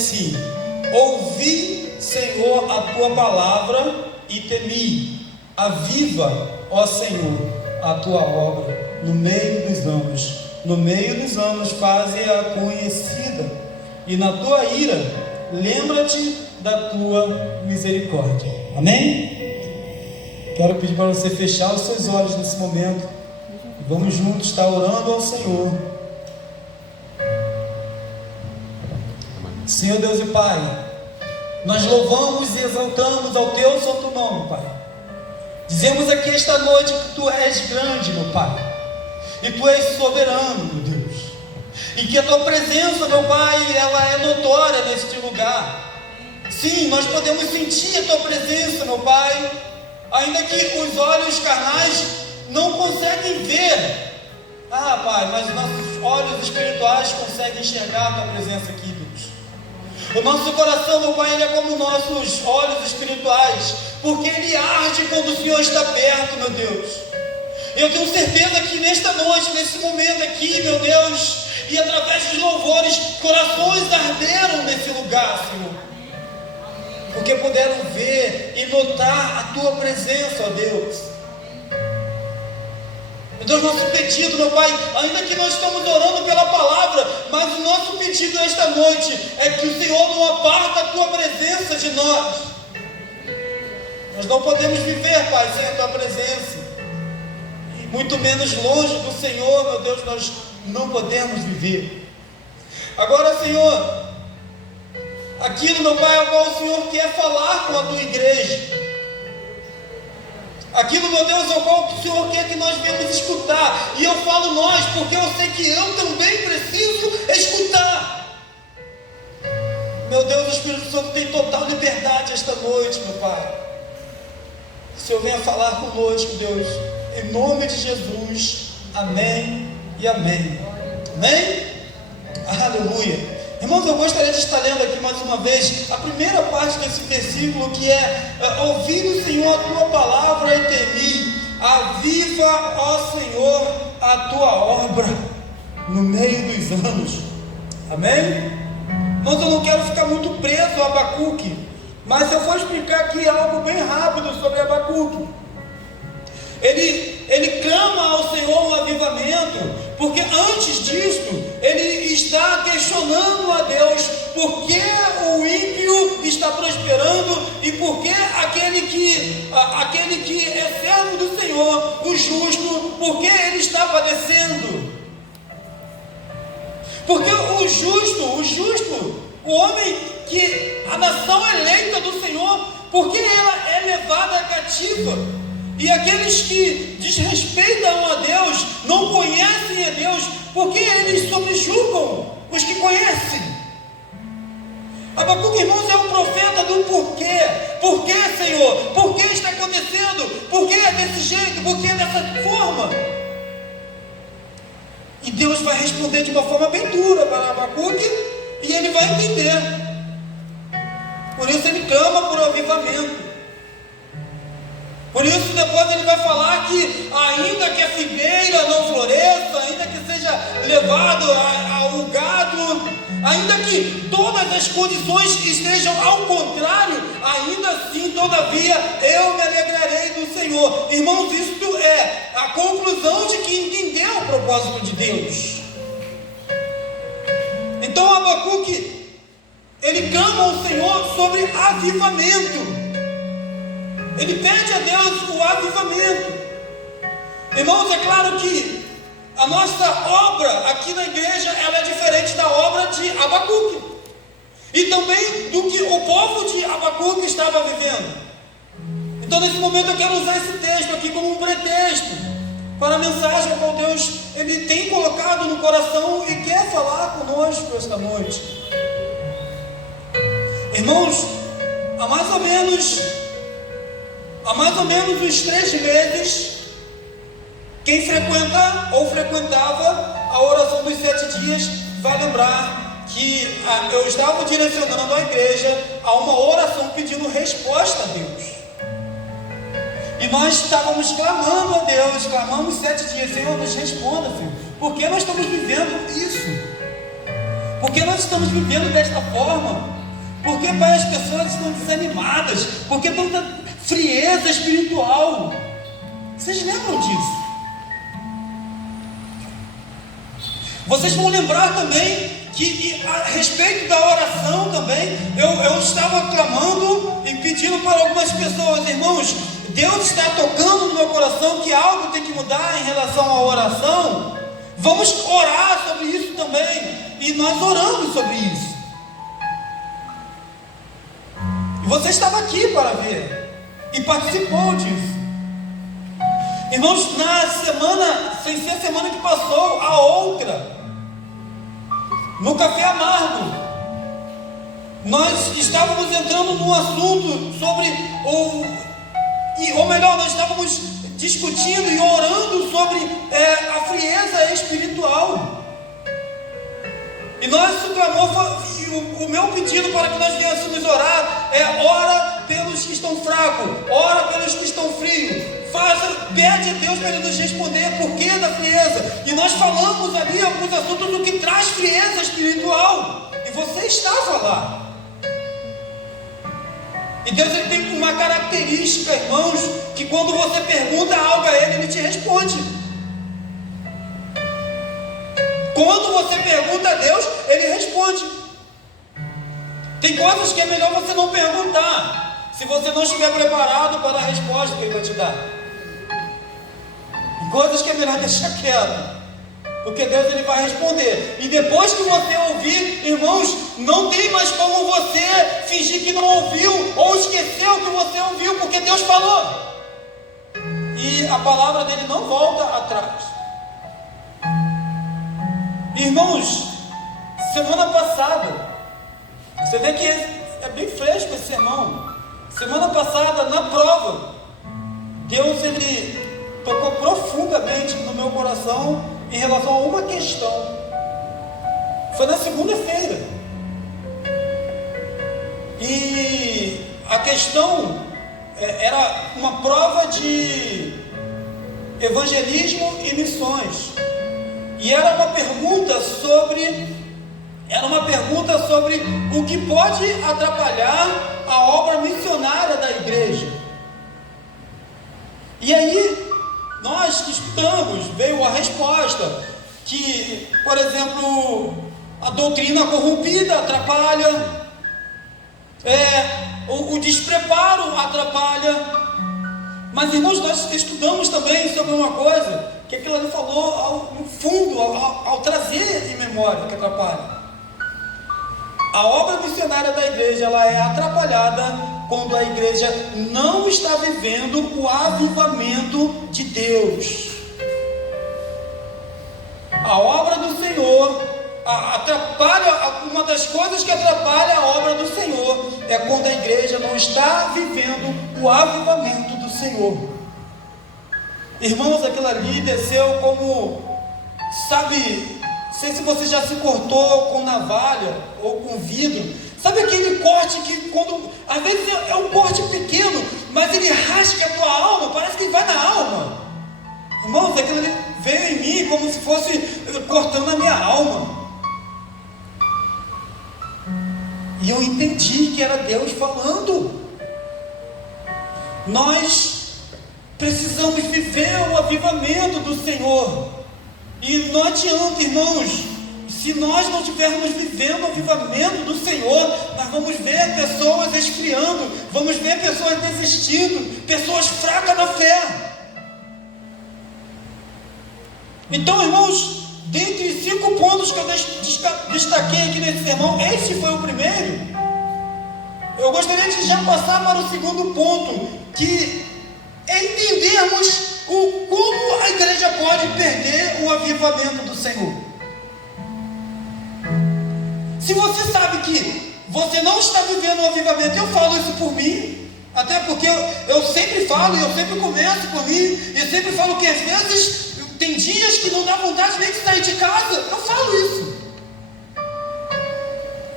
assim: ouvi, Senhor, a tua palavra e temi. Aviva, ó Senhor, a tua obra no meio dos anos. No meio dos anos faze-a conhecida, e na tua ira lembra-te da tua misericórdia. Amém? Quero pedir para você fechar os seus olhos nesse momento. Vamos juntos estar orando ao Senhor. Senhor Deus e Pai, nós louvamos e exaltamos ao teu santo nome, Pai. Dizemos aqui esta noite que tu és grande, meu Pai, e tu és soberano, meu Deus, e que a tua presença, meu Pai, ela é notória neste lugar. Sim, nós podemos sentir a tua presença, meu Pai, ainda que os olhos carnais não conseguem ver. Pai, mas os nossos olhos espirituais conseguem enxergar a tua presença aqui, Deus. O nosso coração, meu Pai, ele é como nossos olhos espirituais, porque ele arde quando o Senhor está perto, meu Deus. Eu tenho certeza que nesta noite, nesse momento aqui, meu Deus, e através dos louvores, corações arderam nesse lugar, Senhor, porque puderam ver e notar a tua presença, ó Deus. Então o nosso pedido, meu Pai, ainda que nós estamos orando pela palavra, mas o nosso pedido esta noite é que o Senhor não aparta a tua presença de nós. Nós não podemos viver, Pai, sem a tua presença, e muito menos longe do Senhor, meu Deus, nós não podemos viver. Agora, Senhor, aquilo, meu Pai, ao qual o Senhor quer falar com a tua igreja, aquilo, meu Deus, ao qual o Senhor quer que nós venhamos escutar, e eu falo nós, porque eu sei que eu também preciso escutar. Meu Deus, o Espírito Santo tem total liberdade esta noite, meu Pai. Que o Senhor venha falar conosco, Deus, em nome de Jesus, amém e amém. Amém? Aleluia. Irmãos, eu gostaria de estar lendo aqui mais uma vez a primeira parte desse versículo, que é: ouvi o Senhor a tua palavra e temi. Aviva, ó Senhor, a tua obra no meio dos anos. Amém? Irmãos, eu não quero ficar muito preso a Abacuque, mas eu vou explicar aqui algo bem rápido sobre Abacuque. Ele clama ao Senhor um avivamento, porque antes disto, ele está questionando a Deus por que o ímpio está prosperando e por que aquele que é servo do Senhor, o justo, por que ele está padecendo? Porque o justo, o homem que a nação eleita do Senhor, por que ela é levada cativa? E aqueles que desrespeitam a Deus, não conhecem a Deus, porque eles subjugam os que conhecem. Abacuque, irmãos, é o profeta do porquê. Por que, Senhor? Por que está acontecendo? Por que é desse jeito? Por que é dessa forma? E Deus vai responder de uma forma bem dura para Abacuque, e ele vai entender. Por isso ele clama por avivamento. Por isso depois ele vai falar que ainda que a figueira não floresça, ainda que seja levado ao gado, ainda que todas as condições estejam ao contrário, ainda assim, todavia, eu me alegrarei do Senhor. Irmãos, isto é a conclusão de quem entendeu o propósito de Deus. Então Abacuque, ele clama ao Senhor sobre avivamento. Ele pede a Deus o avivamento. Irmãos, é claro que a nossa obra aqui na igreja, ela é diferente da obra de Abacuque, e também do que o povo de Abacuque estava vivendo. Então nesse momento eu quero usar esse texto aqui como um pretexto para a mensagem que Deus ele tem colocado no coração e quer falar conosco esta noite. Irmãos, há mais ou menos uns 3 meses, quem frequenta ou frequentava a oração dos 7 dias vai lembrar que eu estava direcionando a igreja a uma oração pedindo resposta a Deus. E nós estávamos clamando a Deus, clamamos 7 dias: Senhor, nos responda, Senhor. Por que nós estamos vivendo isso? Por que nós estamos vivendo desta forma? Por que, Pai, as pessoas estão desanimadas? Por que tanta frieza espiritual? Vocês lembram disso? Vocês vão lembrar também que a respeito da oração também, eu estava clamando e pedindo para algumas pessoas: irmãos, Deus está tocando no meu coração que algo tem que mudar em relação à oração. Vamos orar sobre isso também. E nós oramos sobre isso. E você estava aqui para ver e participou disso. Irmãos, na semana, sem ser a semana que passou, a outra, no Café Amargo, nós estávamos entrando num assunto sobre ou melhor, nós estávamos discutindo e orando sobre a frieza espiritual. E nosso clamor, o meu pedido para que nós viéssemos orar é: ora pelos que estão fracos, ora pelos que estão frios, pede a Deus para Ele nos responder por que da frieza. E nós falamos ali alguns assuntos do que traz frieza espiritual, e você estava lá. E Deus, ele tem uma característica, irmãos, que quando você pergunta algo a Ele, Ele te responde. Quando você pergunta a Deus, Ele responde. Tem coisas que é melhor você não perguntar, se você não estiver preparado para a resposta que Ele vai te dar. E coisas que é melhor deixar quieto, porque Deus, ele vai responder. E depois que você ouvir, irmãos, não tem mais como você fingir que não ouviu ou esqueceu que você ouviu, porque Deus falou. E a palavra dele não volta atrás. Irmãos, semana passada, você vê que é bem fresco esse sermão. Semana passada, na prova, Deus, ele tocou profundamente no meu coração em relação a uma questão. Foi na segunda-feira. E a questão era uma prova de evangelismo e missões. E era uma pergunta sobre o que pode atrapalhar a obra missionária da igreja. E aí, nós que estudamos, veio a resposta, que, por exemplo, a doutrina corrompida atrapalha, o despreparo atrapalha. Mas, irmãos, nós estudamos também sobre uma coisa, que aquilo ali falou no fundo, ao trazer em memória, que atrapalha. A obra missionária da igreja, ela é atrapalhada quando a igreja não está vivendo o avivamento de Deus. A obra do Senhor atrapalha, uma das coisas que atrapalha a obra do Senhor é quando a igreja não está vivendo o avivamento do Senhor. Irmãos, aquilo ali desceu como, sabe, não sei se você já se cortou com navalha ou com vidro. Sabe aquele corte que quando, às vezes é um corte pequeno, mas ele rasga a tua alma, parece que ele vai na alma. Irmãos, aquilo ali veio em mim como se fosse cortando a minha alma. E eu entendi que era Deus falando. Nós precisamos viver o avivamento do Senhor. E não adianta, irmãos, se nós não estivermos vivendo o avivamento do Senhor, nós vamos ver pessoas esfriando, vamos ver pessoas desistindo, pessoas fracas na fé. Então, irmãos, dentre 5 pontos que eu destaquei aqui nesse sermão, esse foi o primeiro. Eu gostaria de já passar para o segundo ponto, que é entendermos como a igreja pode perder o avivamento do Senhor. Se você sabe que você não está vivendo o avivamento, eu falo isso por mim, até porque eu sempre falo e eu sempre começo por mim, e eu sempre falo que às vezes tem dias que não dá vontade nem de sair de casa. Eu falo isso.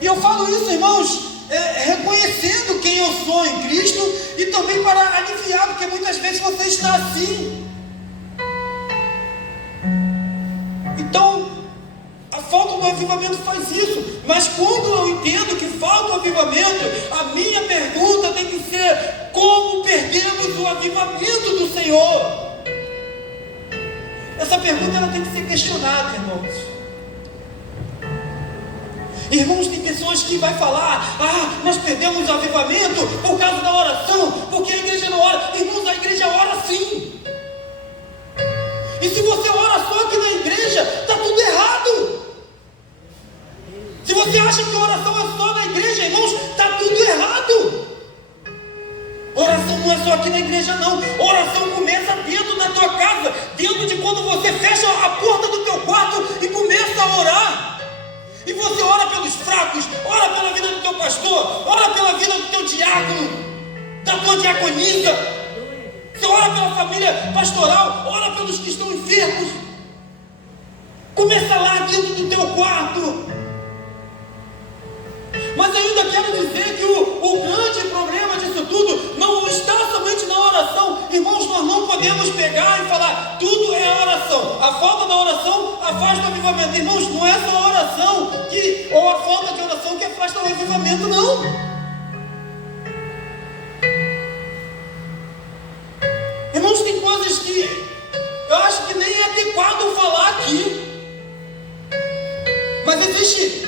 E eu falo isso, irmãos, reconhecendo quem eu sou em Cristo, e também para aliviar, porque muitas vezes você está assim. Então, a falta o avivamento faz isso. Mas quando eu entendo que falta o avivamento, a minha pergunta tem que ser: como perdemos o avivamento do Senhor? Essa pergunta ela tem que ser questionada, irmãos. Irmãos, tem pessoas que vai falar: nós perdemos o avivamento por causa da oração, porque a igreja não ora. Irmãos, a igreja ora sim. E se você ora só aqui na igreja, está tudo errado. Se você acha que a oração é só na igreja, irmãos, está tudo errado. Oração não é só aqui na igreja, não. Oração começa dentro da tua casa, dentro de quando você fecha a porta do teu quarto e começa a orar. E você ora pelos fracos, ora pela vida do teu pastor, ora pela vida do teu diácono, da tua diaconisa. Você ora pela família pastoral, ora pelos que estão enfermos. Começa lá dentro do teu quarto. Mas ainda quero dizer que o grande problema disso tudo não está somente na oração. Irmãos, nós não podemos pegar e falar: tudo é oração. A falta da oração afasta o avivamento. Irmãos, não é só a oração ou a falta de oração que afasta o avivamento, não. Irmãos, tem coisas que eu acho que nem é adequado falar aqui. Mas existem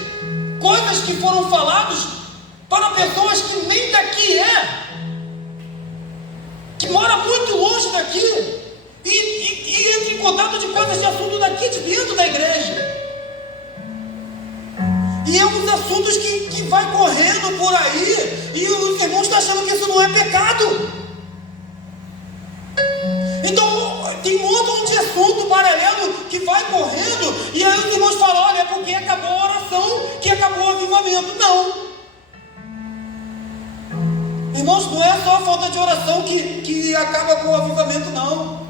coisas que foram faladas para pessoas que nem daqui que mora muito longe daqui e entra em contato de coisas de assunto daqui de dentro da igreja. E é uns assuntos que vai correndo por aí e os irmãos estão achando que isso não é pecado. Então tem um monte de assunto paralelo que vai correndo, e aí os irmãos falam: olha, é porque acabou a oração, que acabou o avivamento. Não, irmãos, não é só a falta de oração que acaba com o avivamento, não.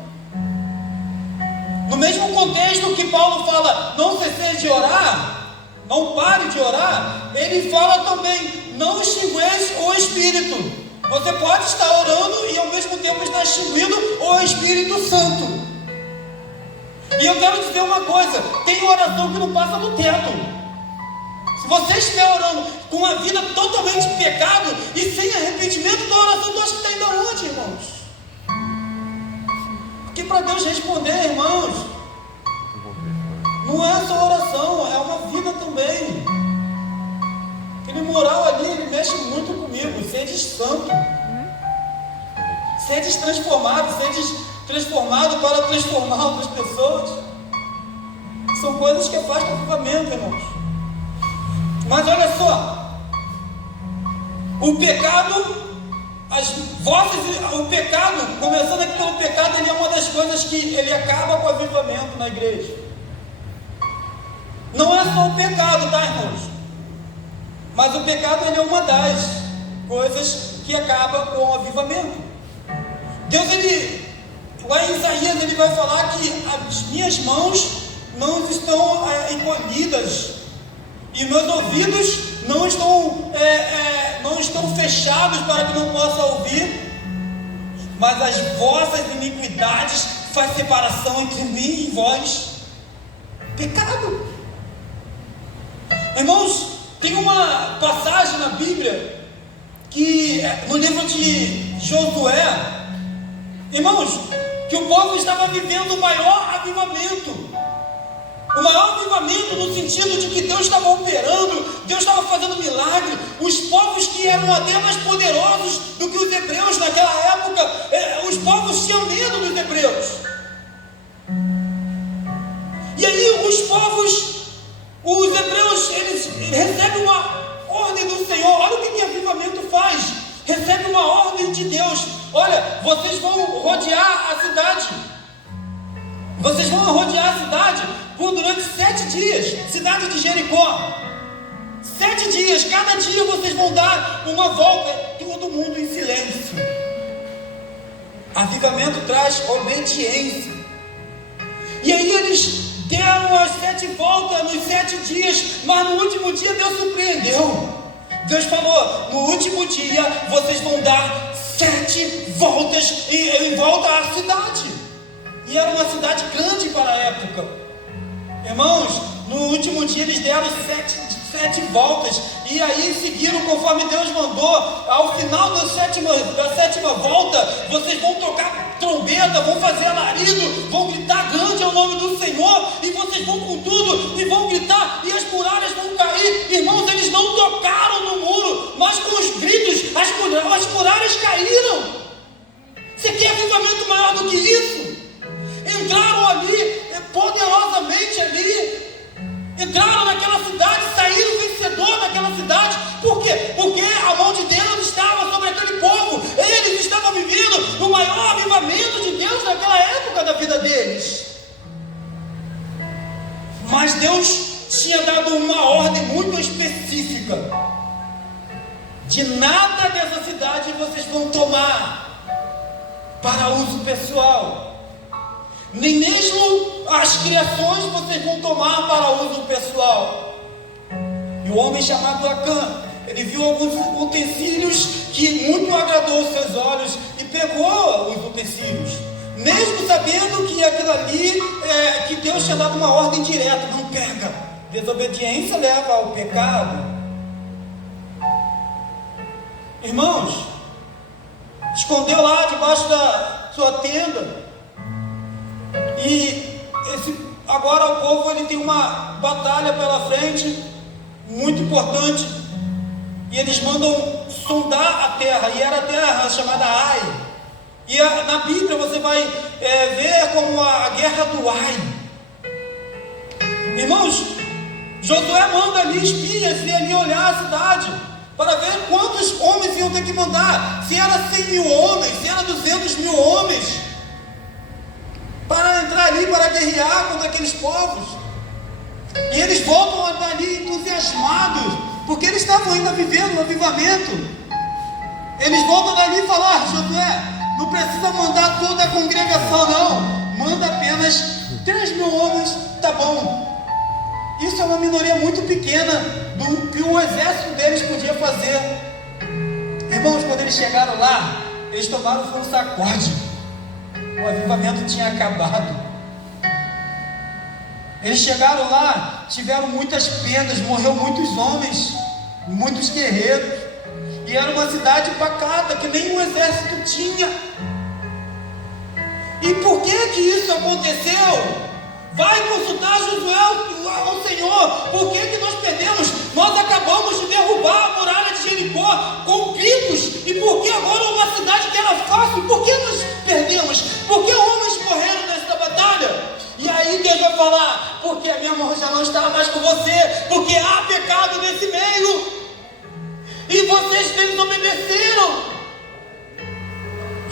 No mesmo contexto que Paulo fala: não cessei de orar, não pare de orar, ele fala também: não extingueis o Espírito. Você pode estar orando e ao mesmo tempo estar extinguindo o Espírito Santo. E eu quero dizer uma coisa: tem oração que não passa do teto. Se você estiver orando com uma vida totalmente de pecado e sem arrependimento, tua oração tu acha que está indo aonde, irmãos? Porque para Deus responder, irmãos, não é só oração, é uma vida também. Aquele moral ali, ele mexe muito comigo. Sedes santo, sedes transformado, sedes transformado para transformar outras pessoas. São coisas que afastam o avivamento, irmãos. Mas olha só, o pecado, o pecado, começando aqui pelo pecado, ele é uma das coisas que ele acaba com o avivamento na igreja. Não é só o pecado, tá, irmãos? Mas o pecado, ele é uma das coisas que acaba com o avivamento. Deus, lá em Isaías, ele vai falar que as minhas mãos não estão encolhidas e meus ouvidos não estão fechados para que não possa ouvir, mas as vossas iniquidades faz separação entre mim e vós. Pecado. Irmãos, tem uma passagem na Bíblia, que no livro de Josué, irmãos, que o povo estava vivendo o maior avivamento. O maior avivamento no sentido de que Deus estava operando, Deus estava fazendo milagre. Os povos que eram até mais poderosos do que os hebreus naquela época, os povos tinham medo dos hebreus. E aí os hebreus, eles recebem uma ordem do Senhor. Olha o que avivamento faz. Recebe uma ordem de Deus: olha, vocês vão rodear a cidade. Vocês vão rodear a cidade durante 7 dias. Cidade de Jericó. 7 dias, cada dia vocês vão dar uma volta, todo mundo em silêncio. Avivamento traz obediência. E aí eles deram as 7 voltas nos 7 dias, mas no último dia Deus surpreendeu. Deus falou: no último dia vocês vão dar 7 voltas em volta à cidade. E era uma cidade grande para a época. Irmãos, no último dia eles deram sete voltas, e aí seguiram conforme Deus mandou. Ao final da sétima volta, vocês vão tocar trombeta, vão fazer alarido, vão gritar grande é o nome do Senhor, e vocês vão com tudo, e vão gritar, e as muralhas vão cair. Irmãos, eles não tocaram no muro, mas com os gritos, as muralhas caíram. Você quer avivamento maior do que isso? Entraram ali, poderosamente ali, entraram naquela cidade, saíram vencedor daquela cidade. Por quê? Porque a mão de Deus estava sobre aquele povo. Eles estavam vivendo o maior avivamento de Deus naquela época da vida deles. Mas Deus tinha dado uma ordem muito específica: de nada dessa cidade vocês vão tomar para uso pessoal, nem mesmo as criações vocês vão tomar para uso pessoal. E o homem chamado Acã, ele viu alguns utensílios que muito agradou os seus olhos e pegou os utensílios, mesmo sabendo que aquilo ali, que Deus tinha dado uma ordem direta: não pega, desobediência leva ao pecado. Irmãos, escondeu lá debaixo da sua tenda. E agora o povo ele tem uma batalha pela frente muito importante, e eles mandam sondar a terra, e era a terra chamada Ai. E na Bíblia você vai ver como a guerra do Ai. Irmãos, Josué manda ali espias e ali olhar a cidade para ver quantos homens iam ter que mandar, se era 100.000 homens, se era 200.000 homens, para entrar ali, para guerrear contra aqueles povos. E eles voltam ali entusiasmados, porque eles estavam ainda vivendo um avivamento. Eles voltam dali e falam: Josué, não precisa mandar toda a congregação não, manda apenas 3.000 homens, tá bom. Isso é uma minoria muito pequena do que o exército deles podia fazer. Irmãos, quando eles chegaram lá, eles tomaram um sacode. O avivamento tinha acabado. Eles chegaram lá, tiveram muitas perdas, morreu muitos homens, muitos guerreiros, e era uma cidade pacata que nem um exército tinha. E por que isso aconteceu? Vai consultar Josué ao Senhor. Por que nós perdemos? Nós acabamos de derrubar a muralha de Jericó com gritos. E por que agora uma cidade que era fácil? Por que nós perdemos? Por que homens morreram nessa batalha? E aí Deus vai falar: porque a minha mão já não está mais com você, porque há pecado nesse meio, e vocês desobedeceram.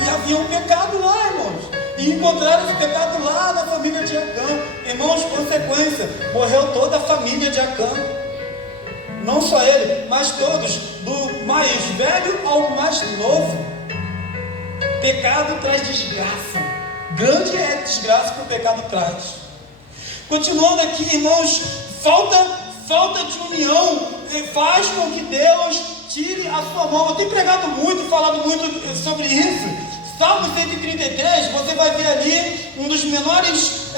E havia um pecado lá, irmãos, e encontraram esse pecado lá na família de Acã. Irmãos, consequência, morreu toda a família de Acã. Não só ele, mas todos, do mais velho ao mais novo. Pecado traz desgraça. Grande é a desgraça que o pecado traz. Continuando aqui, irmãos, falta de união faz com que Deus tire a sua mão. Eu tenho pregado muito, falado muito sobre isso. Salmo 133, você vai ver ali um dos menores,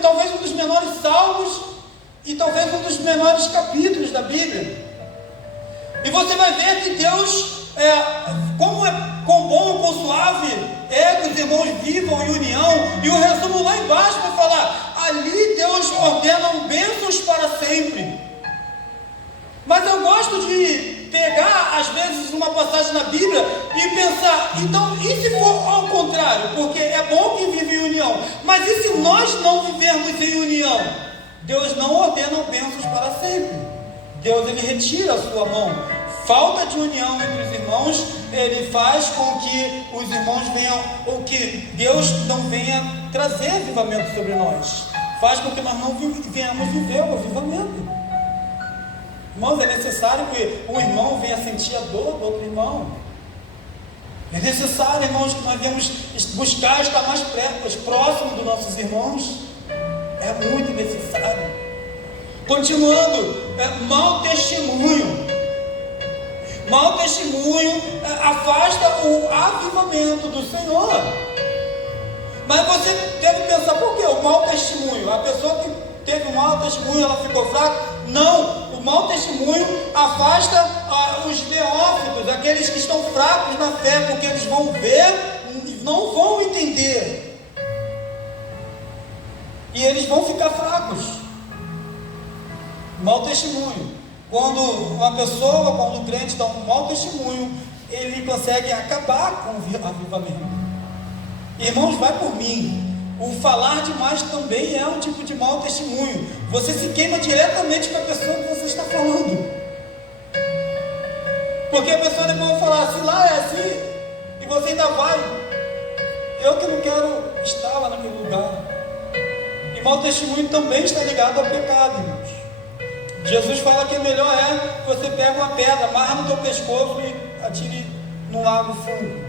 talvez um dos menores salmos, e talvez um dos menores capítulos da Bíblia. E você vai ver que Deus, quão bom, quão suave é que os irmãos vivam em união. E o resumo lá embaixo vai falar: ali Deus ordena bênçãos para sempre. Mas eu gosto de pegar, às vezes, uma passagem na Bíblia e pensar: então, e se for ao contrário? Porque é bom que vive em união, mas e se nós não vivermos em união? Deus não ordena bênçãos para sempre. Deus, ele retira a sua mão. Falta de união entre os irmãos, ele faz com que os irmãos venham, ou que Deus não venha trazer avivamento sobre nós. Faz com que nós não venhamos viver o avivamento. Irmãos, é necessário que um irmão venha sentir a dor do outro irmão. É necessário, irmãos, que nós venhamos buscar estar mais próximo dos nossos irmãos. É muito necessário. Continuando, mau testemunho. Mau testemunho afasta o avivamento do Senhor. Mas você deve pensar: por que o mau testemunho? A pessoa que teve um mau testemunho, ela ficou fraca. Não, o mau testemunho afasta os neófitos, aqueles que estão fracos na fé, porque eles vão ver e não vão entender, e eles vão ficar fracos. Mau testemunho. Quando uma pessoa, quando o crente dá um mau testemunho, ele consegue acabar com o avivamento. Irmãos, vai por mim. O falar demais também é um tipo de mau testemunho. Você se queima diretamente com a pessoa que você está falando. Porque a pessoa depois vai falar, se lá é assim, e você ainda vai. Eu que não quero estar lá naquele lugar. E mau testemunho também está ligado ao pecado, irmãos. Jesus fala que o melhor é que você pega uma pedra, amarra no teu pescoço e atire no lago fundo.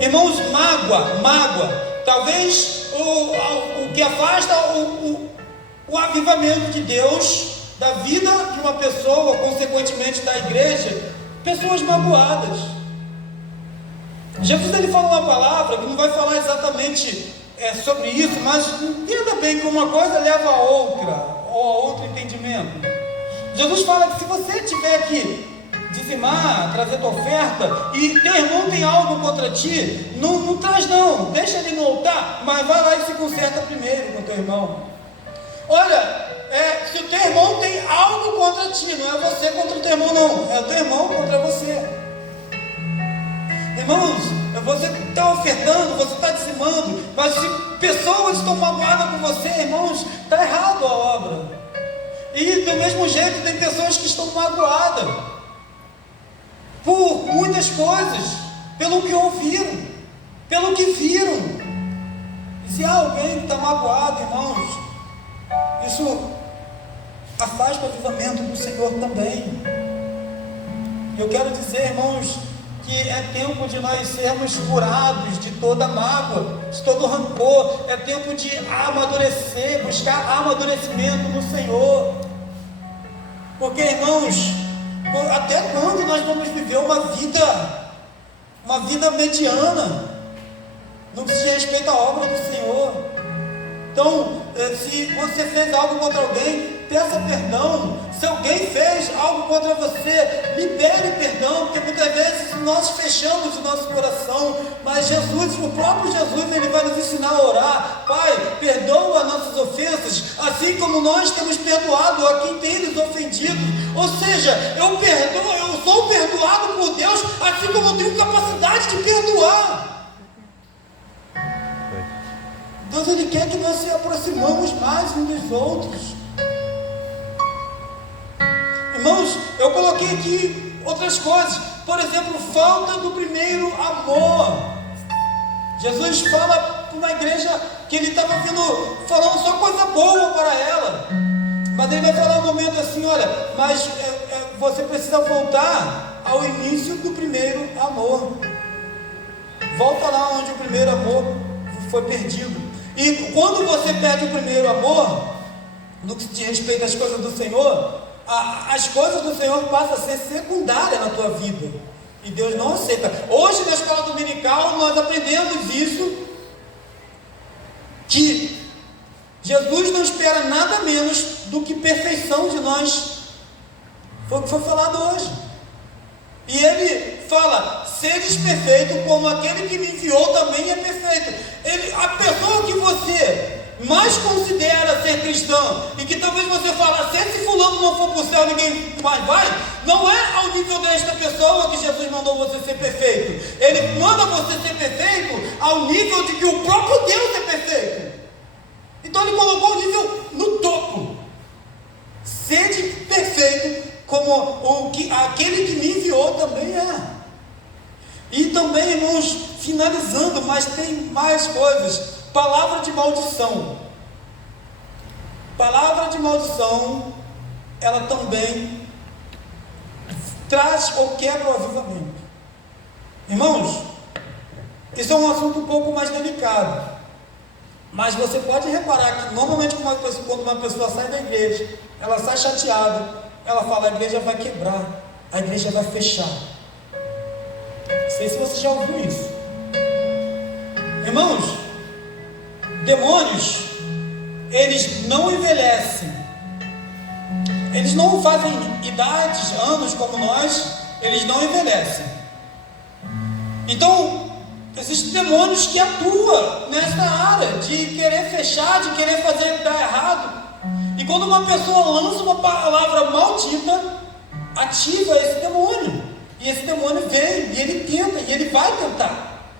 Irmãos, mágoa, talvez o que afasta o avivamento de Deus da vida de uma pessoa, consequentemente da igreja, pessoas magoadas. Jesus ele fala uma palavra que não vai falar exatamente sobre isso, mas entenda bem que uma coisa leva a outra, ou a outro entendimento. Jesus fala que se você tiver que dizimar, trazer tua oferta, e teu irmão tem algo contra ti, não traz não, deixa ele no altar, mas vai lá e se conserta primeiro com teu irmão. Olha, se o teu irmão tem algo contra ti, não é você contra o teu irmão não, é o teu irmão contra você. Irmãos, você está ofertando, você está dizimando, mas se pessoas estão magoadas com você, irmãos, está errado a obra. E do mesmo jeito tem pessoas que estão magoadas por muitas coisas, pelo que ouviram, pelo que viram. E se há alguém que está magoado, irmãos, isso afasta o avivamento do Senhor também. Eu quero dizer, irmãos, que é tempo de nós sermos curados de toda mágoa, de todo rancor. É tempo de amadurecer, buscar amadurecimento no Senhor. Porque, irmãos, até quando nós vamos viver uma vida mediana, no que se respeita à obra do Senhor? Então, se você fez algo contra alguém, peça perdão. Se alguém fez algo contra você, libere perdão, porque muitas vezes nós fechamos o nosso coração, mas Jesus, o próprio Jesus, ele vai nos ensinar a orar. Pai, perdoa nossas ofensas, assim como nós temos perdoado a quem tem nos ofendido. Ou seja, eu sou perdoado por Deus, assim como eu tenho capacidade de perdoar. Deus ele quer que nós se aproximamos mais uns dos outros. Irmãos, eu coloquei aqui outras coisas. Por exemplo, falta do primeiro amor. Jesus fala para uma igreja que ele estava falando só coisa boa para ela. Mas ele vai falar um momento assim, olha, mas você precisa voltar ao início do primeiro amor. Volta lá onde o primeiro amor foi perdido. E quando você perde o primeiro amor, no que diz respeito às coisas do Senhor, as coisas do Senhor passam a ser secundárias na tua vida. E Deus não aceita. Hoje na escola dominical nós aprendemos isso, que Jesus não espera nada menos do que perfeição de nós. Foi o que foi falado hoje. E ele fala, seres perfeito como aquele que me enviou também é perfeito. A pessoa que você mais considera ser cristão, e que talvez você fala, se esse fulano não for para o céu, ninguém mais vai, não é ao nível desta pessoa que Jesus mandou você ser perfeito. Ele manda você ser perfeito ao nível de que o próprio Deus é perfeito. Então ele colocou o nível no topo. Sede perfeito como aquele que me enviou também é. E também, irmãos, finalizando, mas tem mais coisas. Palavra de maldição. Palavra de maldição, ela também traz ou quebra o avivamento. Irmãos, isso é um assunto um pouco mais delicado. Mas você pode reparar que normalmente quando uma pessoa sai da igreja, ela sai chateada, ela fala, a igreja vai quebrar, a igreja vai fechar. Não sei se você já ouviu isso. Irmãos, demônios, eles não envelhecem. Eles não fazem idades, anos como nós, eles não envelhecem. Então, existem demônios que atuam nessa área de querer fechar, de querer fazer dar errado. E quando uma pessoa lança uma palavra maldita, ativa esse demônio. E esse demônio vem, e ele tenta, e ele vai tentar.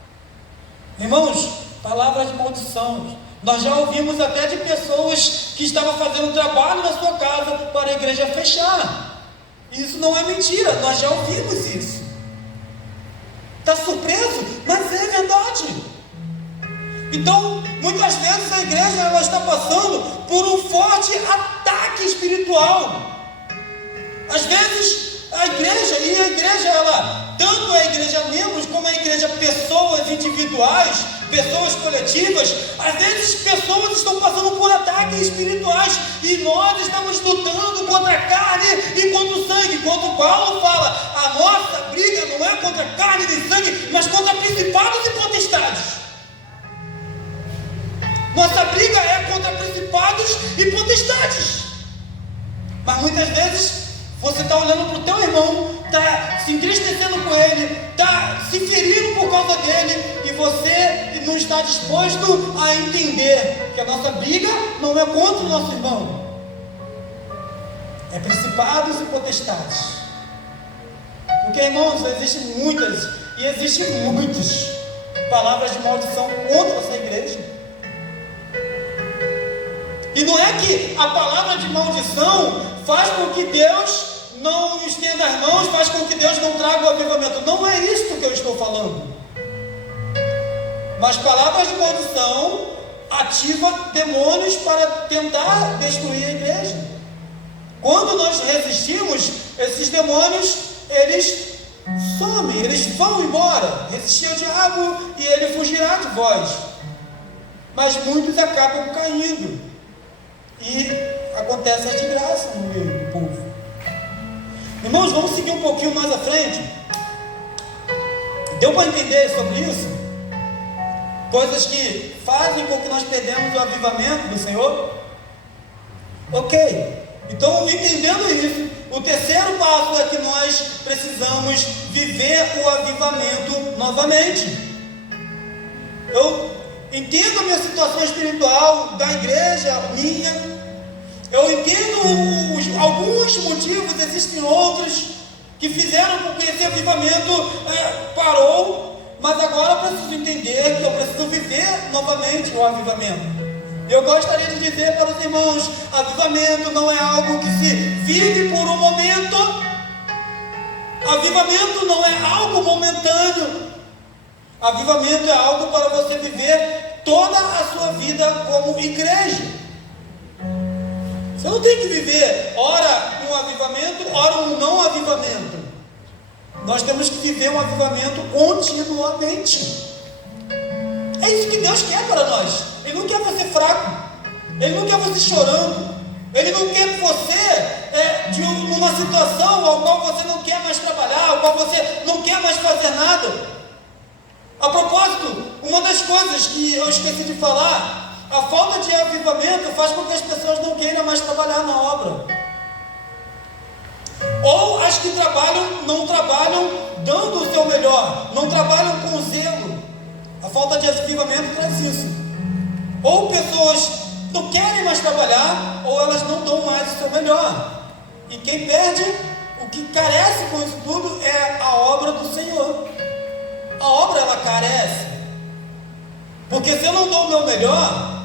Irmãos, palavras de maldição. Nós já ouvimos até de pessoas que estavam fazendo trabalho na sua casa para a igreja fechar. Isso não é mentira, nós já ouvimos isso. Está surpreso? Mas é verdade. Então, muitas vezes a igreja ela está passando por um forte ataque espiritual. Às vezes a igreja ela, tanto a igreja membros como a igreja pessoas individuais, pessoas coletivas, às vezes pessoas estão passando por ataques espirituais e nós estamos lutando contra a carne e contra o sangue. Quando Paulo fala, a nossa briga não é contra a carne nem sangue, mas contra principados e potestades. Nossa briga é contra principados e potestades. Mas muitas vezes você está olhando para o teu irmão, está se entristecendo com ele, está se ferindo por causa dele, e você não está disposto a entender que a nossa briga não é contra o nosso irmão, é principados e potestades. Porque, irmãos, existem muitas palavras de maldição contra essa igreja. E não é que a palavra de maldição faz com que Deus não estenda as mãos, faz com que Deus não traga o avivamento. Não é isso que eu estou falando. Mas palavras de maldição ativam demônios para tentar destruir a igreja. Quando nós resistimos, esses demônios, eles somem, eles vão embora. Resistir ao diabo e ele fugirá de vós. Mas muitos acabam caindo. E acontece a desgraça no meio do povo. Irmãos, vamos seguir um pouquinho mais à frente. Deu para entender sobre isso? Coisas que fazem com que nós perdemos o avivamento do Senhor? Ok. Então, entendendo isso, o terceiro passo é que nós precisamos viver o avivamento novamente. Eu entendo a minha situação espiritual, da igreja, minha. Eu entendo alguns motivos, existem outros que fizeram com que esse avivamento parou, mas agora eu preciso entender que eu preciso viver novamente o avivamento. Eu gostaria de dizer para os irmãos, avivamento não é algo que se vive por um momento, avivamento não é algo momentâneo, avivamento é algo para você viver toda a sua vida como igreja. Você não tem que viver ora um avivamento, ora um não avivamento. Nós temos que viver um avivamento continuamente. É isso que Deus quer para nós. Ele não quer você fraco, Ele não quer você chorando, Ele não quer você numa situação ao qual você não quer mais trabalhar, ao qual você não quer mais fazer nada. A propósito, uma das coisas que eu esqueci de falar, a falta de avivamento faz com que as pessoas não queiram mais trabalhar na obra. Ou as que trabalham, não trabalham dando o seu melhor, não trabalham com zelo. A falta de avivamento traz isso. Ou pessoas não querem mais trabalhar, ou elas não dão mais o seu melhor. E quem perde, o que carece com isso tudo é a obra do Senhor. A obra ela carece. Porque se eu não dou o meu melhor,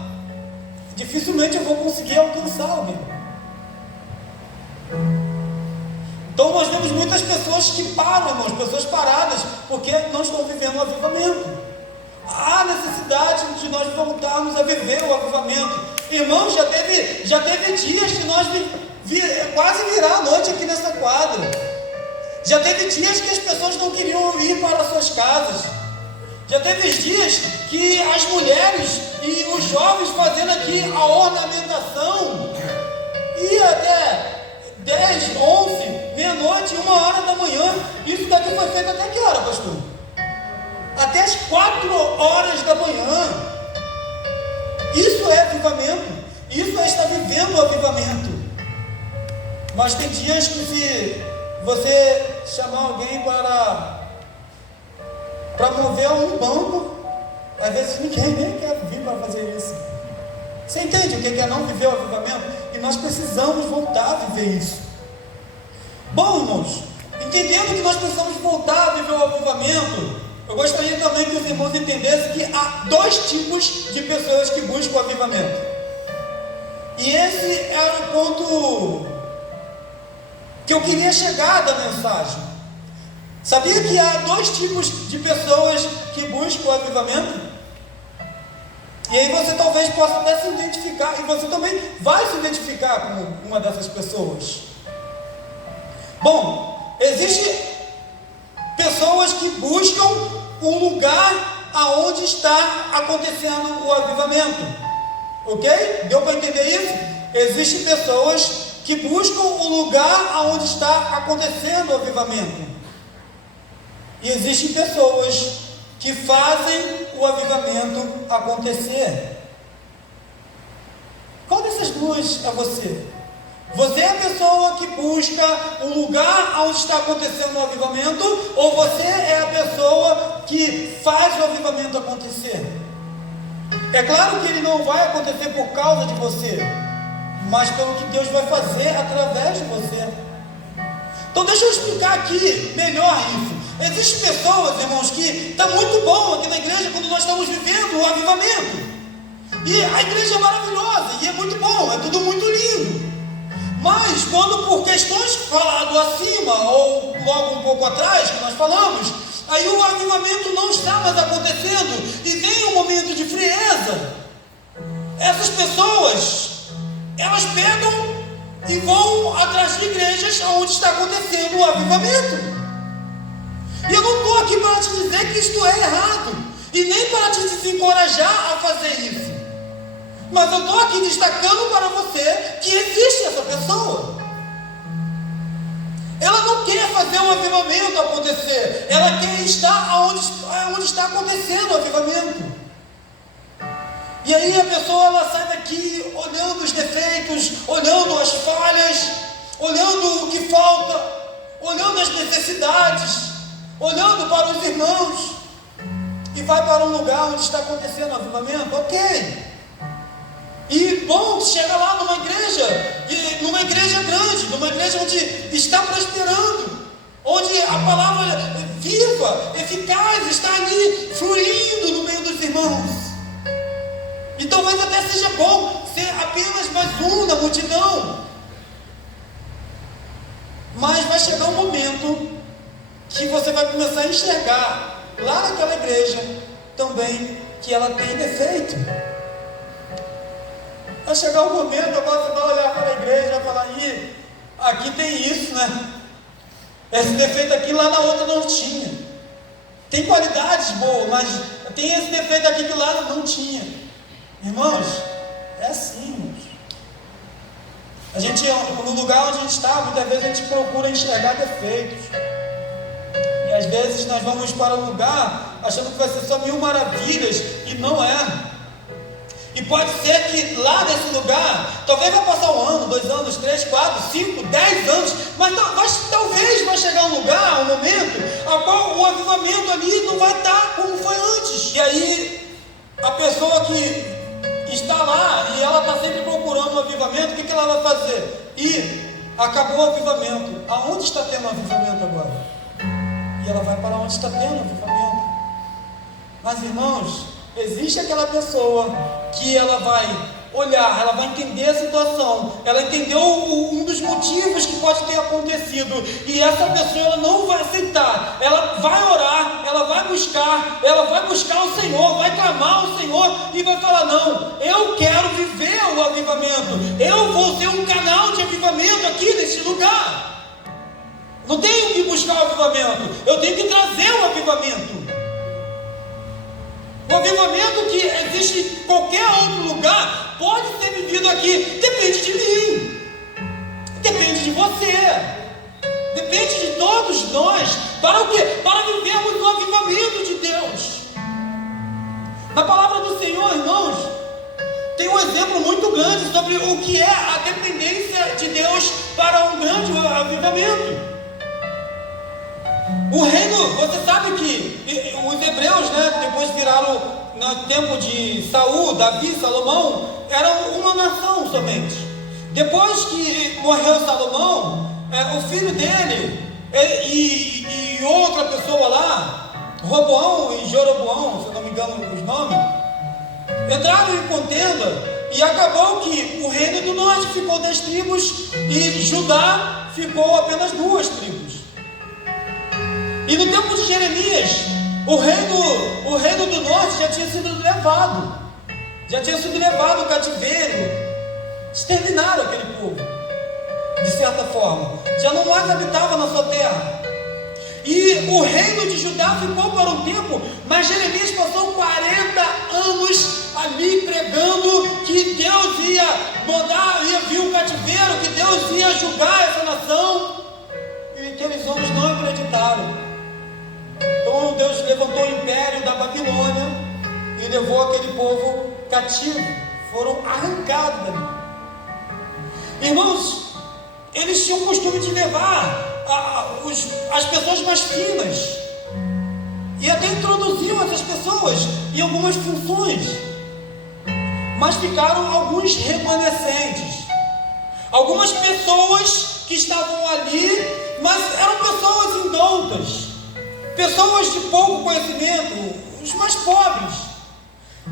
dificilmente eu vou conseguir alcançar alguém. Então nós vemos muitas pessoas que param, irmãos, pessoas paradas, porque não estão vivendo o avivamento. Há necessidade de nós voltarmos a viver o avivamento. Irmãos, já teve dias que nós quase virar a noite aqui nessa quadra. Já teve dias que as pessoas não queriam ir para suas casas. Já teve dias que as mulheres e os jovens fazendo aqui a ornamentação ia até 10, 11, meia-noite, 1h da manhã. Isso daqui foi feito até que hora, pastor? Até as 4h da manhã. Isso é avivamento. Isso é estar vivendo o avivamento. Mas tem dias que, se você chamar alguém para mover um banco, às vezes ninguém nem quer vir para fazer isso. Você entende o que é não viver o avivamento? E nós precisamos voltar a viver isso. Bom, irmãos, entendendo que nós precisamos voltar a viver o avivamento, eu gostaria também que os irmãos entendessem que há dois tipos de pessoas que buscam o avivamento. E esse era o ponto que eu queria chegar da mensagem. Sabia que há dois tipos de pessoas que buscam o avivamento? E aí você talvez possa até se identificar, e você também vai se identificar como uma dessas pessoas. Bom, existem pessoas que buscam um lugar aonde está acontecendo o avivamento. Ok? Deu para entender isso? Existem pessoas que buscam um lugar aonde está acontecendo o avivamento. E existem pessoas que fazem o avivamento acontecer. Qual dessas duas é você? Você é a pessoa que busca um lugar onde está acontecendo o avivamento, ou você é a pessoa que faz o avivamento acontecer? É claro que ele não vai acontecer por causa de você, mas pelo que Deus vai fazer através de você. Então deixa eu explicar aqui melhor isso. Existem pessoas, irmãos, que está muito bom aqui na igreja quando nós estamos vivendo o avivamento. E a igreja é maravilhosa, e é muito bom, é tudo muito lindo. Mas quando por questões falado acima, ou logo um pouco atrás, que nós falamos, aí o avivamento não está mais acontecendo, e vem um momento de frieza, essas pessoas, elas pegam e vão atrás de igrejas onde está acontecendo o avivamento. E eu não estou aqui para te dizer que isto é errado, e nem para te desencorajar a fazer isso, mas eu estou aqui destacando para você que existe essa pessoa. Ela não quer fazer o avivamento acontecer, ela quer estar onde está acontecendo o avivamento. E aí a pessoa, ela sai daqui olhando os defeitos, olhando as falhas, olhando o que falta, olhando as necessidades, olhando para os irmãos, e vai para um lugar onde está acontecendo o avivamento. Ok. E bom, chega lá numa igreja grande, numa igreja onde está prosperando, onde a palavra viva, eficaz, está ali fluindo no meio dos irmãos. E talvez até seja bom ser apenas mais um na multidão. Mas vai chegar um momento que você vai começar a enxergar lá naquela igreja também que ela tem defeito. Vai chegar um momento, agora você vai olhar para a igreja e vai falar: ih, aqui tem isso, né? Esse defeito aqui lá na outra não tinha. Tem qualidades boas, mas tem esse defeito aqui que lá não tinha. Irmãos, é assim, irmãos. A gente, no lugar onde a gente está, muitas vezes a gente procura enxergar defeitos. E às vezes nós vamos para um lugar achando que vai ser só mil maravilhas, e não é. E pode ser que lá nesse lugar, talvez vai passar 1 ano, 2 anos, 3, 4, 5, 10 anos, mas talvez vai chegar um lugar, um momento, ao qual o avivamento ali não vai estar como foi antes. E aí, a pessoa que está lá e ela está sempre procurando o avivamento, o que ela vai fazer? E acabou o avivamento. Aonde está tendo avivamento agora? E ela vai para onde está tendo avivamento. Mas, irmãos, existe aquela pessoa que ela vai olhar, ela vai entender a situação, ela entendeu um dos motivos que pode ter acontecido, e essa pessoa, ela não vai aceitar, ela vai orar, ela vai buscar o Senhor, vai clamar ao Senhor e vai falar: não, eu quero viver o avivamento, eu vou ser um canal de avivamento aqui nesse lugar. Não tenho que buscar o avivamento, eu tenho que trazer o avivamento. O avivamento que existe em qualquer outro lugar pode ser vivido aqui. Depende de mim, depende de você, depende de todos nós. Para o quê? Para vivermos o avivamento de Deus. Na palavra do Senhor, irmãos, tem um exemplo muito grande sobre o que é a dependência de Deus para um grande avivamento. O reino, você sabe que os hebreus, depois viraram, no tempo de Saul, Davi, Salomão, eram uma nação somente. Depois que morreu Salomão, o filho dele e outra pessoa lá, Roboão e Jeroboão, se eu não me engano os nomes, entraram em contenda e acabou que o reino do norte ficou 10 tribos e Judá ficou apenas 2 tribos. E no tempo de Jeremias, o reino do norte já tinha sido levado ao cativeiro, exterminaram aquele povo, de certa forma, já não mais habitava na sua terra. E o reino de Judá ficou para um tempo, mas Jeremias passou 40 anos ali pregando que Deus ia mandar, ia vir o cativeiro, que Deus ia julgar essa nação, e aqueles homens não acreditaram. Então Deus levantou o império da Babilônia e levou aquele povo cativo, foram arrancados dali. Irmãos, eles tinham o costume de levar as pessoas mais finas e até introduziam essas pessoas em algumas funções, mas ficaram alguns remanescentes, algumas pessoas que estavam ali, mas eram pessoas indoutas, pessoas de pouco conhecimento, os mais pobres.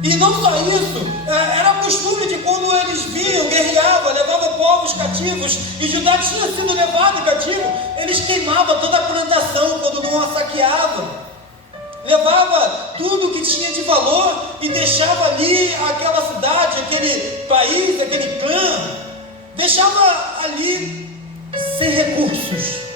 E não só isso, era costume de quando eles vinham, guerreavam, levavam povos cativos, e Judá tinha sido levado cativo, eles queimavam toda a plantação quando não a saqueavam, levava tudo que tinha de valor e deixava ali aquela cidade, aquele país, aquele clã, deixava ali sem recursos.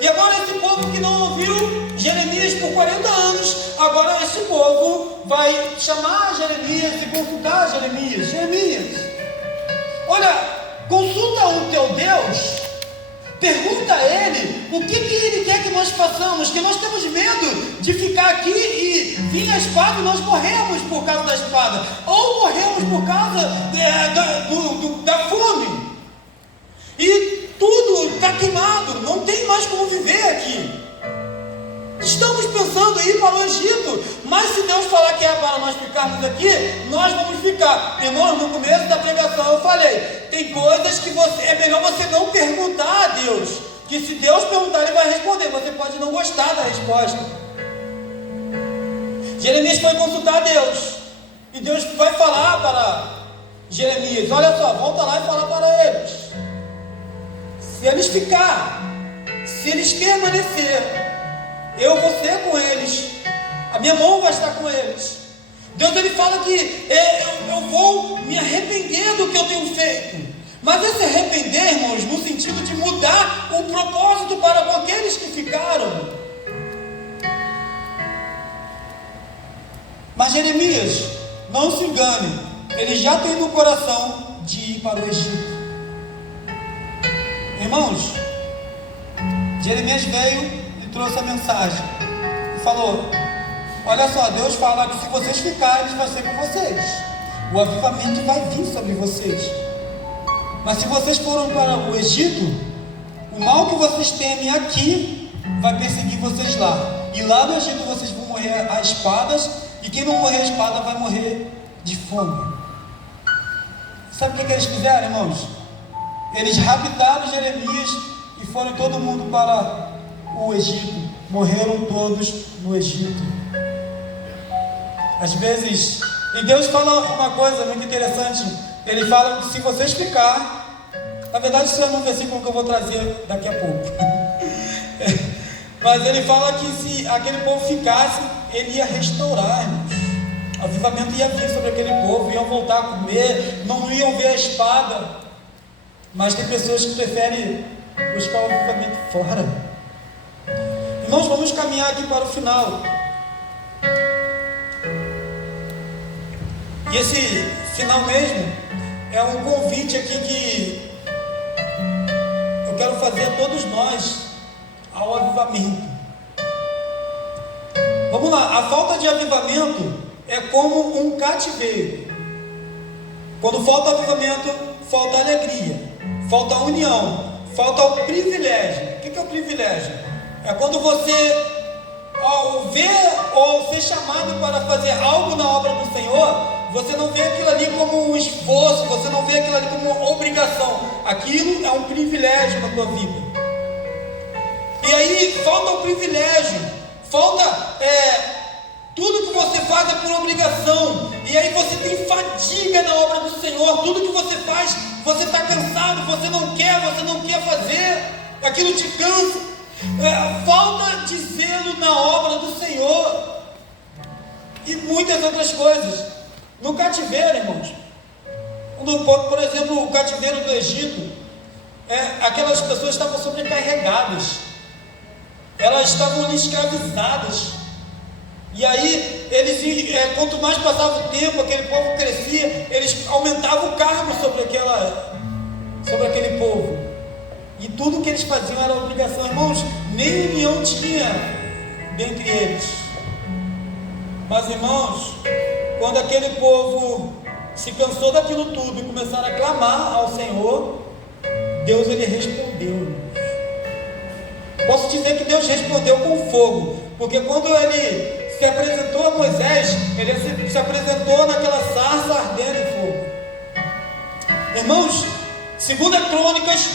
E agora esse povo que não ouviu Jeremias por 40 anos, agora esse povo vai chamar Jeremias e consultar Jeremias. Jeremias, olha, consulta o teu Deus, pergunta a ele o que ele quer que nós façamos, que nós temos medo de ficar aqui e vir a espada e nós morremos por causa da espada, ou morremos por causa da fome. E tudo está queimado, não tem mais como viver aqui. Estamos pensando em ir para o Egito, mas se Deus falar que é para nós ficarmos aqui, nós vamos ficar. Irmãos, no começo da pregação eu falei, tem coisas que é melhor você não perguntar a Deus, que se Deus perguntar ele vai responder, você pode não gostar da resposta. Jeremias foi consultar a Deus, e Deus vai falar para Jeremias, olha só, volta lá e fala para eles, se eles ficarem, se eles permanecerem, eu vou ser com eles, a minha mão vai estar com eles. Deus ele fala que eu vou me arrepender do que eu tenho feito, mas esse arrepender, irmãos, no sentido de mudar o propósito para com aqueles que ficaram. Mas Jeremias, não se engane, ele já tem no coração de ir para o Egito. Irmãos, Jeremias veio e trouxe a mensagem e falou, olha só, Deus fala que se vocês ficarem, vai ser com vocês, o avivamento vai vir sobre vocês, mas se vocês forem para o Egito, o mal que vocês temem aqui vai perseguir vocês lá, e lá no Egito vocês vão morrer a espadas, e quem não morrer a espada vai morrer de fome. Sabe o que eles fizeram, irmãos? Eles raptaram Jeremias e foram todo mundo para o Egito, morreram todos no Egito. Às vezes, e Deus fala uma coisa muito interessante, ele fala que se vocês ficarem, na verdade isso é um versículo que eu vou trazer daqui a pouco, mas ele fala que se aquele povo ficasse, ele ia restaurar, irmãos. O avivamento ia vir sobre aquele povo, iam voltar a comer, não iam ver a espada. Mas tem pessoas que preferem buscar o avivamento fora. Irmãos, vamos caminhar aqui para o final. E esse final mesmo é um convite aqui que eu quero fazer a todos nós ao avivamento. Vamos lá, a falta de avivamento é como um cativeiro. Quando falta avivamento, falta alegria, falta união, falta o privilégio. O que é o privilégio? É quando você, ao ver ou ser chamado para fazer algo na obra do Senhor, você não vê aquilo ali como um esforço, você não vê aquilo ali como uma obrigação. Aquilo é um privilégio na tua vida. E aí falta o privilégio, falta tudo que você faz é por obrigação. E aí você tem fadiga na obra do Senhor. Tudo que você faz, você está cansado, você não quer fazer, aquilo te cansa. Falta de zelo na obra do Senhor. E muitas outras coisas. No cativeiro, irmãos, por exemplo, o cativeiro do Egito, aquelas pessoas estavam sobrecarregadas, elas estavam escravizadas. E aí, eles, quanto mais passava o tempo, aquele povo crescia, eles aumentavam o cargo sobre aquele povo. E tudo que eles faziam era obrigação. Irmãos, nem união tinha dentre eles. Mas, irmãos, quando aquele povo se cansou daquilo tudo e começaram a clamar ao Senhor, Deus, ele respondeu. Posso dizer que Deus respondeu com fogo, porque quando ele se apresentou a Moisés, ele se apresentou naquela sarça ardendo em fogo. Irmãos, 2 Crônicas,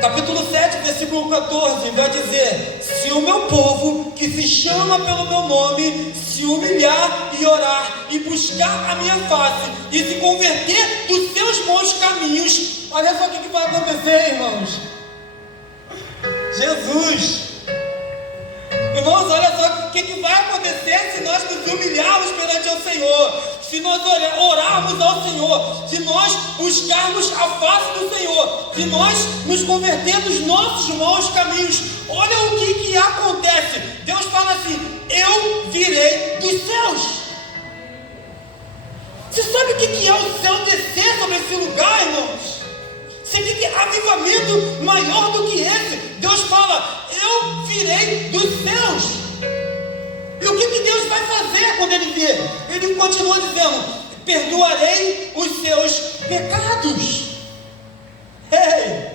capítulo 7, versículo 14, vai dizer: se o meu povo, que se chama pelo meu nome, se humilhar e orar, e buscar a minha face, e se converter dos seus maus caminhos, olha só o que vai acontecer, irmãos. Jesus, irmãos, olha só o que vai acontecer se nós nos humilharmos perante o Senhor, se nós orarmos ao Senhor, se nós buscarmos a face do Senhor, se nós nos convertermos dos nossos maus caminhos. Olha o que acontece. Deus fala assim: eu virei dos céus. Você sabe o que é o céu descer sobre esse lugar, irmãos? Você tem que avivamento maior do que esse. Deus fala: eu virei dos céus. E o que Deus vai fazer quando Ele vir? Ele continua dizendo: perdoarei os seus pecados. Ei,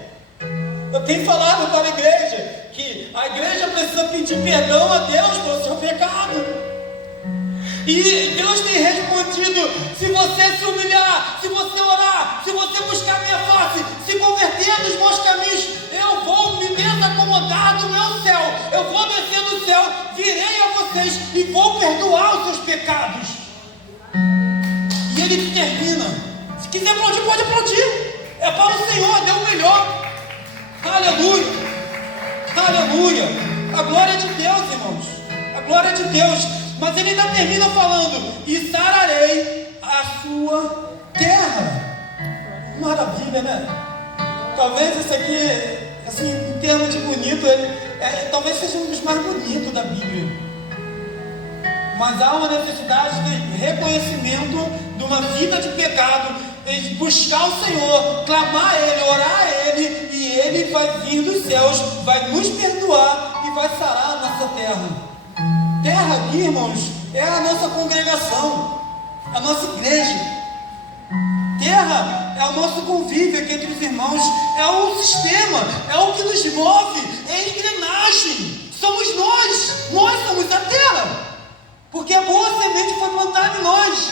eu tenho falado para a igreja que a igreja precisa pedir perdão a Deus pelo seu pecado. E Deus tem respondido: se você se humilhar, se você orar, se você buscar minha face, se converter dos maus caminhos, eu vou me desacomodar do meu céu, eu vou descer do céu, virei a vocês e vou perdoar os seus pecados. E ele termina: se quiser aplaudir, pode aplaudir, é para o Senhor, dê o melhor. Aleluia, aleluia, a glória de Deus, irmãos, a glória de Deus. Mas ele ainda termina falando: e sararei a sua terra. Maravilha, né? Talvez esse aqui, assim, em termos de bonito, talvez seja um dos mais bonitos da Bíblia. Mas há uma necessidade de reconhecimento de uma vida de pecado, de buscar o Senhor, clamar a Ele, orar a Ele, e Ele vai vir dos céus, vai nos perdoar e vai sarar a nossa terra. Terra aqui, irmãos, é a nossa congregação, a nossa igreja. Terra é o nosso convívio aqui entre os irmãos, é o sistema, é o que nos move, é a engrenagem. Somos nós somos a terra, porque a boa semente foi plantada em nós.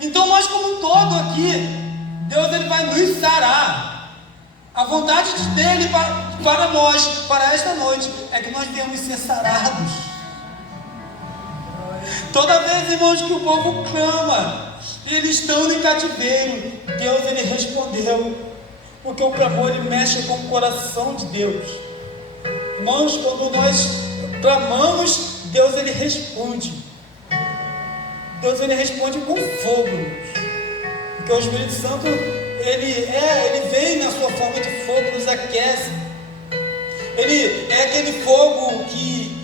Então nós, como um todo aqui, Deus, ele vai nos sarar. A vontade dele para nós, para esta noite, é que nós devemos ser sarados. Toda vez, irmãos, que o povo clama, eles estão em cativeiro, Deus, ele respondeu, porque o clamor, ele mexe com o coração de Deus. Irmãos, quando nós clamamos, Deus, ele responde. Deus, ele responde com fogo, porque o Espírito Santo, ele vem na sua forma de fogo, nos aquece. Ele é aquele fogo que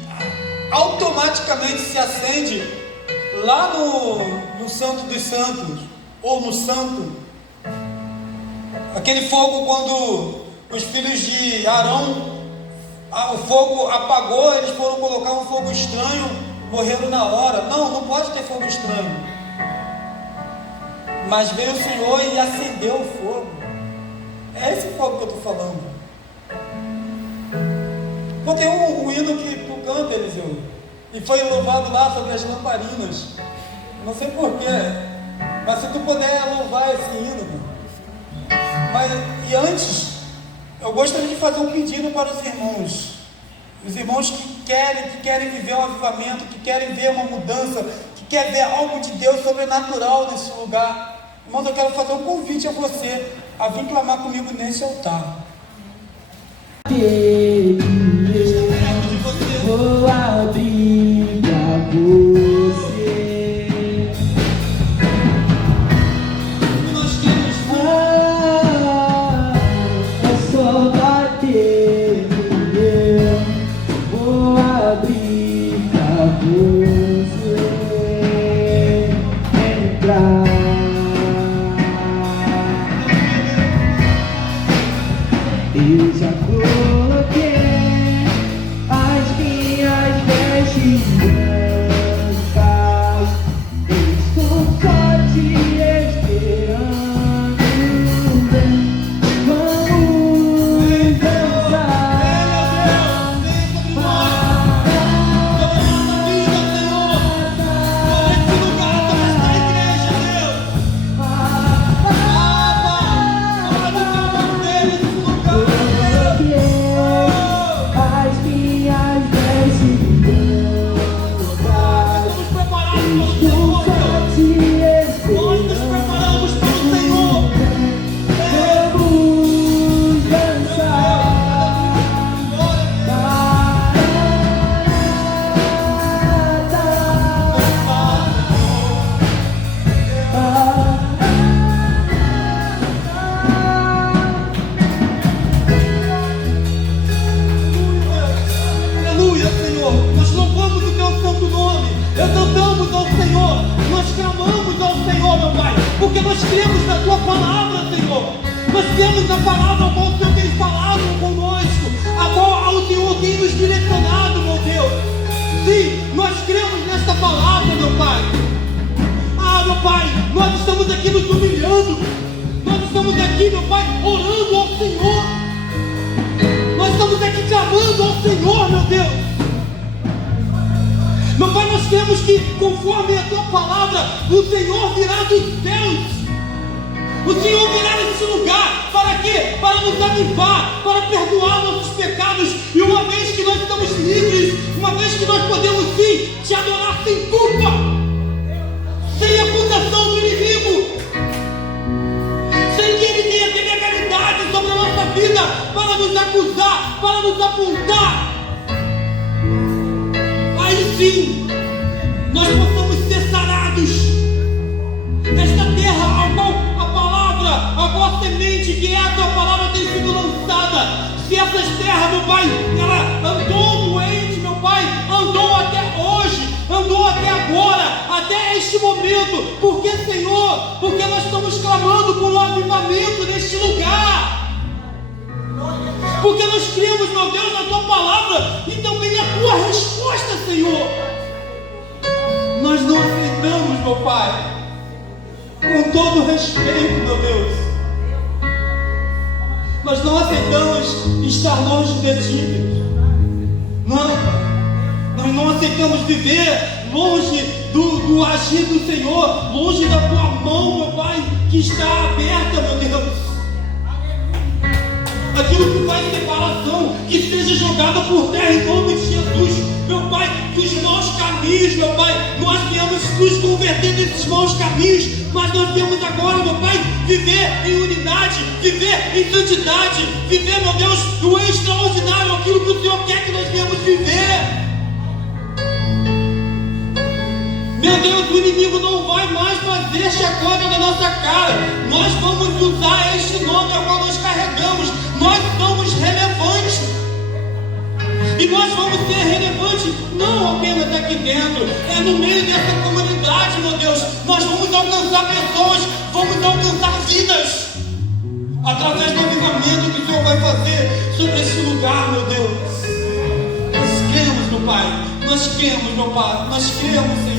automaticamente se acende lá no Santo dos Santos, ou no Santo. Aquele fogo, quando os filhos de Arão, o fogo apagou, eles foram colocar um fogo estranho, morreram na hora. Não pode ter fogo estranho. mas veio o Senhor e acendeu o fogo. É esse fogo que eu estou falando. Então tem um hino que tu canta, Eliseu, e foi louvado lá sobre as lamparinas. Não sei porquê, mas se tu puder louvar esse hino. E antes, eu gostaria de fazer um pedido para os irmãos que querem viver um avivamento, que querem ver uma mudança, que querem ver algo de Deus sobrenatural nesse lugar. Irmãos, eu quero fazer um convite a você a vir clamar comigo nesse altar. Vou abrir pra você. Nós temos É só bater no meu. Vou abrir pra você entrar. Eu já coloquei as minhas vestes brancas. Estou só te esperando. Vamos dançar. As minhas vestes brancas. Estou só te esperando. Vamos Aleluia, Senhor. Nós louvamos o teu santo nome, exaltamos ao Senhor, nós clamamos ao Senhor, meu Pai, porque nós cremos na tua palavra, Senhor. Nós cremos na palavra ao qual o Senhor tem falado conosco, a qual o Senhor tem nos direcionado, meu Deus. Sim, nós cremos nesta palavra, meu Pai. Meu Pai, nós estamos aqui nos humilhando, nós estamos aqui, meu Pai, orando ao Senhor. Nós estamos aqui clamando ao Senhor, meu Deus. Meu Pai, nós temos que, conforme a tua palavra, o Senhor virá dos céus. O Senhor virá nesse lugar. Para quê? Para nos avivar, para perdoar nossos pecados. E uma vez que nós estamos livres, uma vez que nós podemos sim te adorar sem culpa, sem acusação do inimigo, sem que ele tenha legalidade sobre a nossa vida para nos acusar, para nos apontar. Aí sim, nós possamos ser sarados nesta terra ao qual a palavra, a qual a semente que é a tua palavra tem sido lançada. Se essas terras, meu Pai, ela andou doente, meu Pai, andou até hoje, andou até agora, até este momento, porque, Senhor, porque nós estamos clamando por um avivamento neste lugar. Porque nós cremos, meu Deus, na tua palavra e também na tua resposta, Senhor. Nós não aceitamos, meu Pai, com todo respeito, meu Deus, nós não aceitamos estar longe de ti. Não, nós não aceitamos viver longe do agir do Senhor, longe da tua mão, meu Pai, que está aberta, meu Deus. Aquilo que faz separação, que seja jogada por terra em nome de Jesus, meu Pai, que os maus caminhos, meu Pai, nós viemos nos converter nesses maus caminhos, mas nós viemos agora, meu Pai, viver em unidade, viver em santidade, viver, meu Deus, o extraordinário, aquilo que o Senhor quer que nós viemos viver. Meu Deus, o inimigo não vai mais fazer chacota na nossa cara. Nós vamos usar este nome ao qual nós carregamos. Nós somos relevantes. E nós vamos ser relevantes não apenas aqui dentro, é no meio dessa comunidade, meu Deus. Nós vamos alcançar pessoas, vamos alcançar vidas através do avivamento que o Senhor vai fazer sobre esse lugar, meu Deus. Nós cremos, meu Pai. Nós cremos, meu Pai. Nós cremos, Senhor.